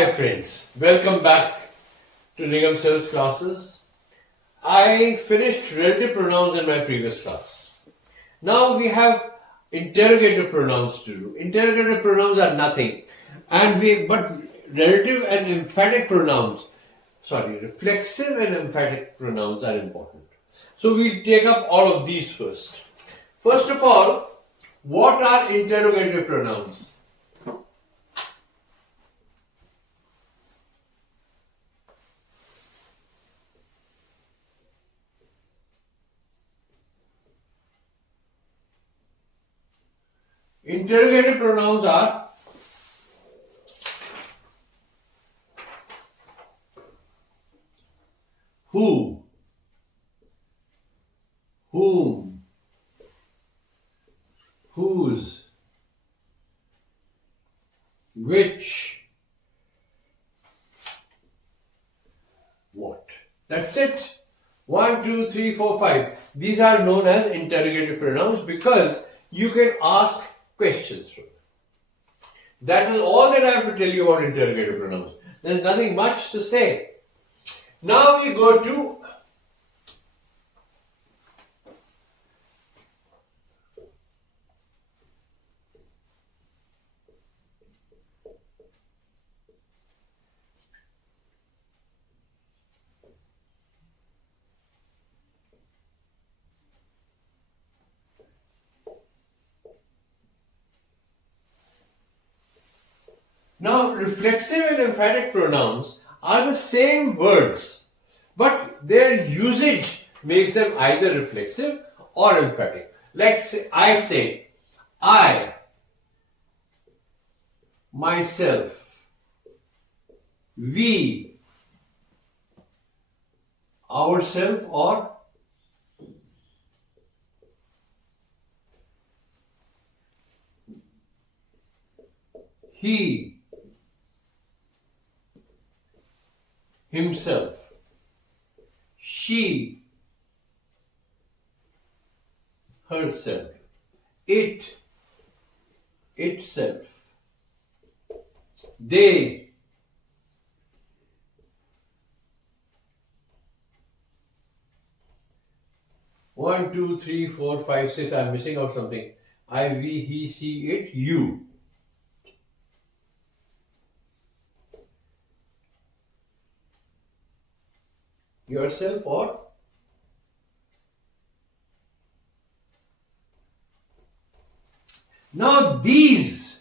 Hi friends, welcome back to Nigam Sir's classes. I finished relative pronouns in my previous class. Now we have interrogative pronouns to do. Interrogative pronouns are nothing, but relative and emphatic pronouns, reflexive and emphatic pronouns are important. So we'll take up all of these first. First of all, what are interrogative pronouns? Interrogative pronouns are who, whom, whose, which, what. That's it. 1, 2, 3, 4, 5. These are known as interrogative pronouns because you can ask questions from them. That is all that I have to tell you about interrogative pronouns. There's nothing much to say. Now we go to reflexive and emphatic pronouns are the same words, but their usage makes them either reflexive or emphatic. Like I say, I, myself, we, ourself, or he, himself, she, herself, it, itself, they, one, two, three, four, five, six. I'm missing out something. I, we, he, she, it, you. Yourself or now these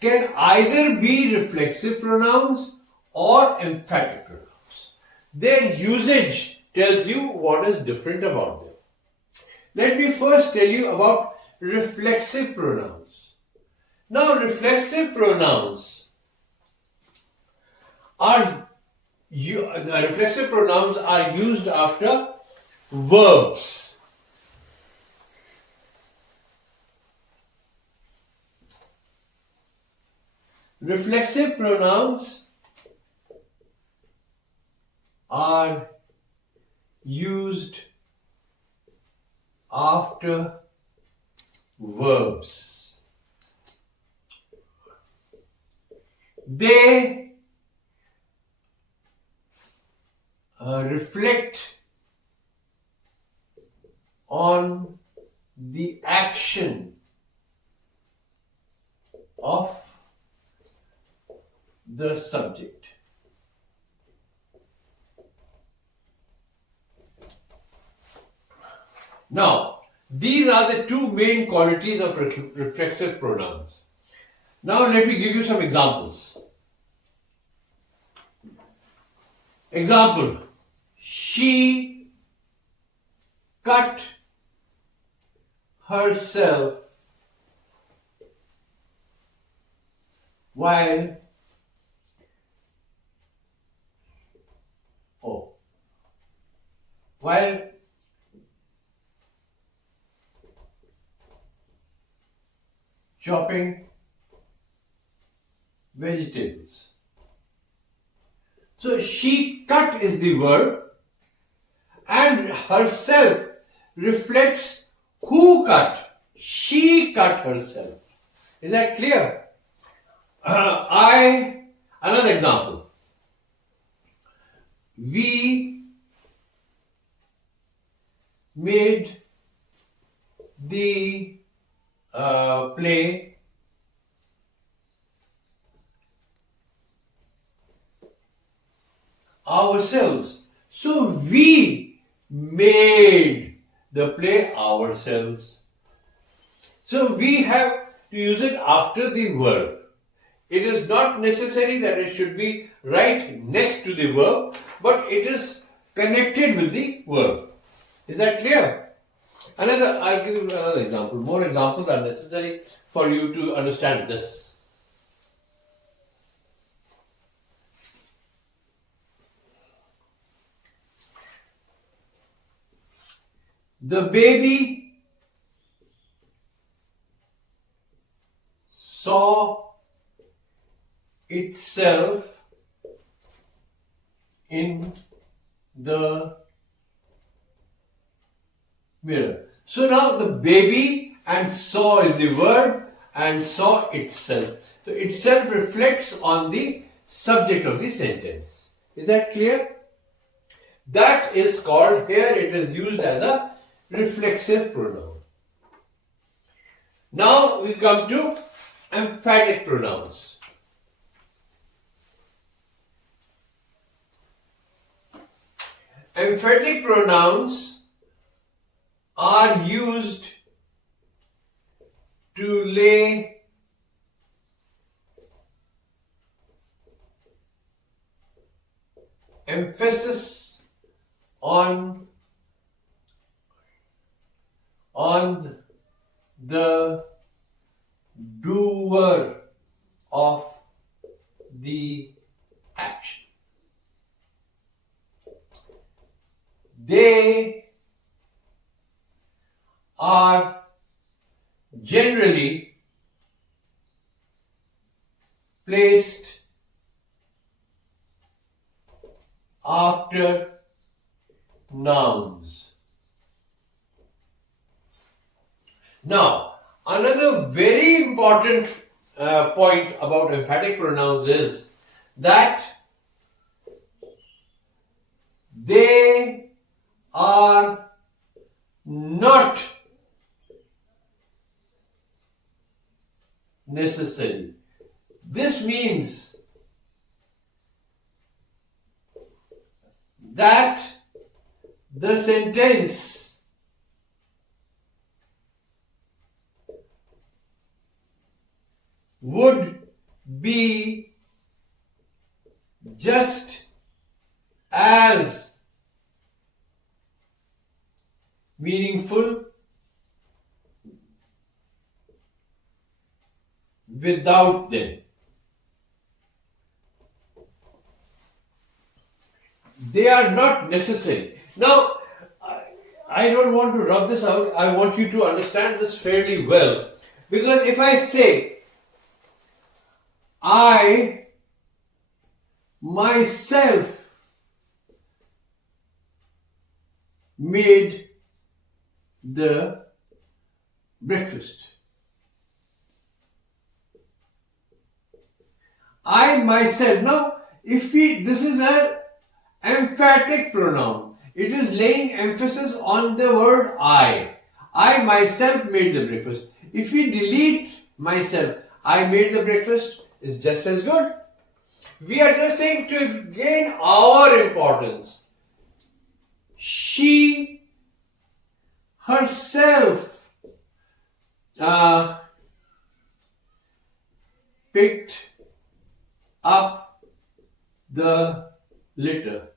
can either be reflexive pronouns or emphatic pronouns. Their usage tells you what is different about them. Let me first tell you about reflexive pronouns. Now reflexive pronouns are reflexive pronouns are used after verbs. Reflexive pronouns are used after verbs. They reflect on the action of the subject. Now, these are the two main qualities of reflexive pronouns. Now, let me give you some examples. Example, she cut herself while chopping vegetables. So she cut is the verb and herself reflects who cut. She cut herself. Is that clear? Another example. We made the play ourselves. So we made the play ourselves. So we have to use it after the verb. It is not necessary that it should be right next to the verb, but it is connected with the verb. Is that clear? I'll give you another example. More examples are necessary for you to understand this. The baby saw itself in the mirror. So now the baby and saw is the verb and saw itself. So itself reflects on the subject of the sentence. Is that clear? That is called, here it is used as a reflexive pronoun. Now we come to emphatic pronouns. Emphatic pronouns are used to lay emphasis on the doer of the action. They are generally placed after nouns. Now, another very important point about emphatic pronouns is that they are not necessary. This means that the sentence would be just as meaningful without them. They are not necessary. Now, I don't want to rub this out. I want you to understand this fairly well. Because if I say, I myself made the breakfast. I myself. Now, this is an emphatic pronoun. It is laying emphasis on the word I. I myself made the breakfast. If we delete myself, I made the breakfast, is just as good. We are just saying to gain our importance. She herself picked up the litter.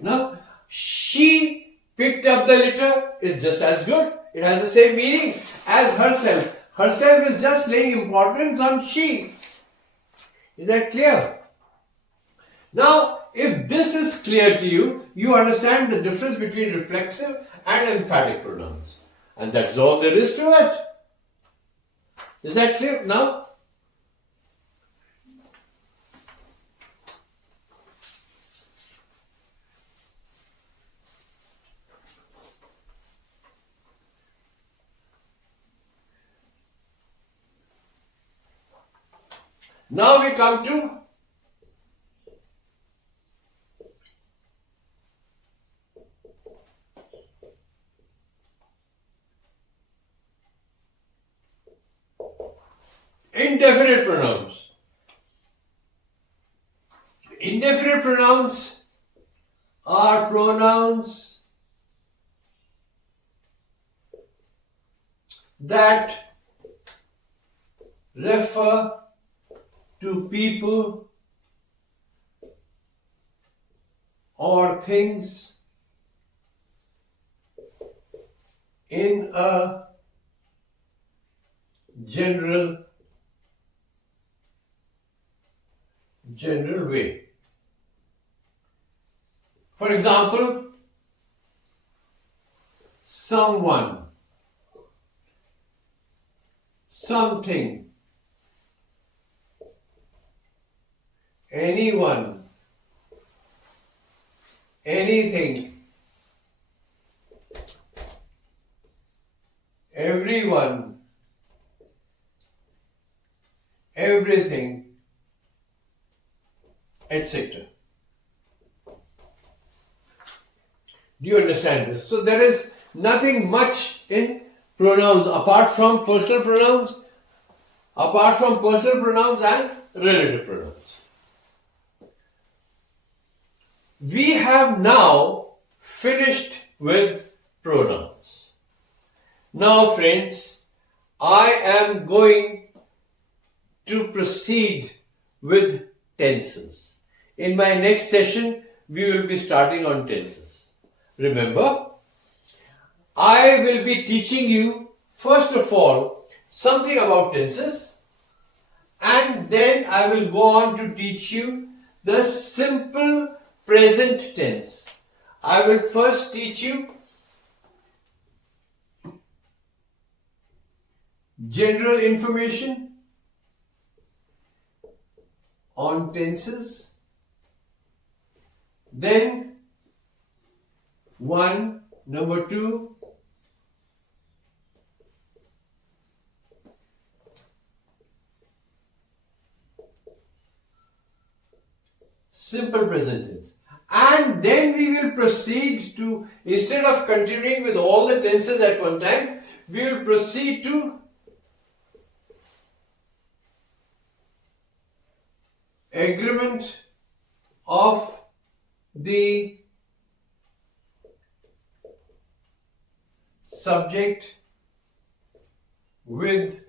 Now, she picked up the litter is just as good. It has the same meaning as herself. Herself is just laying importance on she. Is that clear? Now, if this is clear to you, you understand the difference between reflexive and emphatic pronouns. And that's all there is to it. Is that clear now? Now we come to indefinite pronouns. Indefinite pronouns are pronouns that refer to people or things in a general way. For example, someone, something, anyone, anything, everyone, everything, etc. Do you understand this? So there is nothing much in pronouns apart from personal pronouns and relative pronouns. We have now finished with pronouns. Now friends, I am going to proceed with tenses. In my next session, we will be starting on tenses. Remember, I will be teaching you first of all something about tenses, and then I will go on to teach you the simple present tense. I will first teach you general information on tenses, then number 2, simple present tense. And then we will proceed to, instead of continuing with all the tenses at one time, we will proceed to agreement of the subject with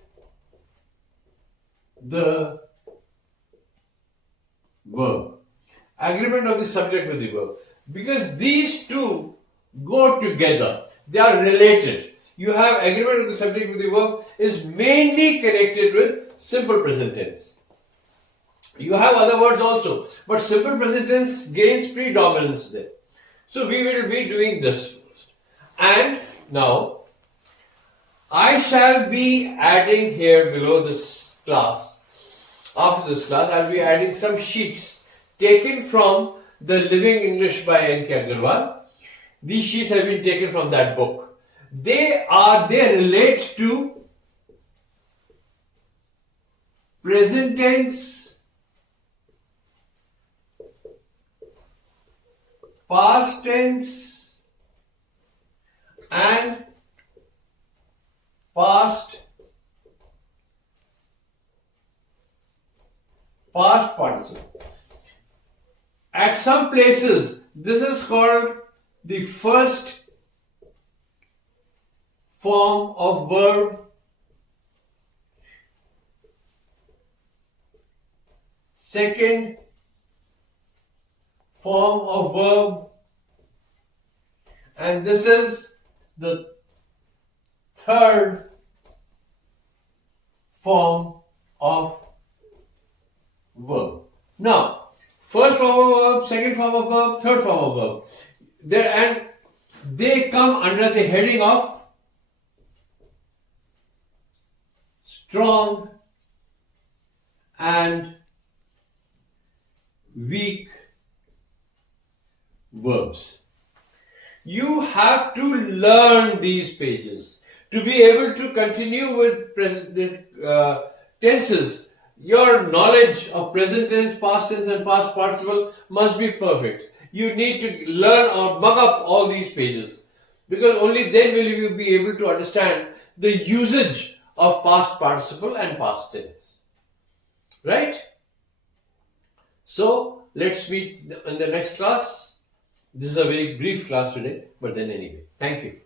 the verb. Agreement of the subject with the verb. Because these two go together. They are related. You have agreement of the subject with the verb is mainly connected with simple present tense. You have other words also, but simple present tense gains predominance there. So we will be doing this first. And now, I shall be adding here below this class, after this class, I will be adding some sheets taken from the Living English by N.K. Agarwal. These sheets have been taken from that book. They relate to present tense, past tense, and past participle. At some places, this is called the first form of verb, second form of verb, and this is the third form of verb. Now, first form of verb, second form of verb, third form of verb. And they come under the heading of strong and weak verbs. You have to learn these pages to be able to continue with tenses. your knowledge of present tense, past tense and past participle must be perfect. You need to learn or mug up all these pages, because only then will you be able to understand the usage of past participle and past tense. Right? So, let's meet in the next class. This is a very brief class today, but then anyway. Thank you.